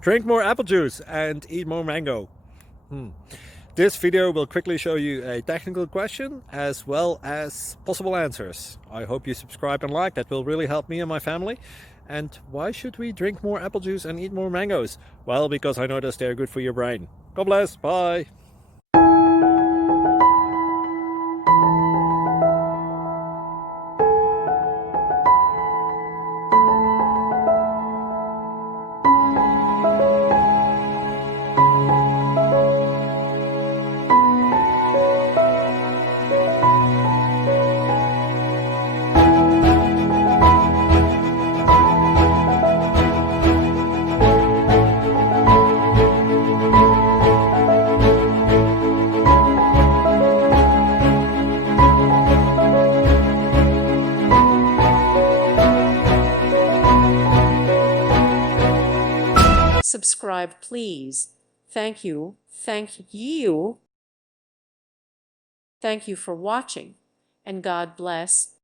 Drink more apple juice and eat more mango. This video will quickly show you a technical question as well as possible answers. I hope you subscribe and like, that will really help me and my family. And why should we drink more apple juice and eat more mangoes? Well, because I noticed they're good for your brain. God bless, bye! Subscribe, please. Thank you. Thank you. Thank you for watching, and God bless.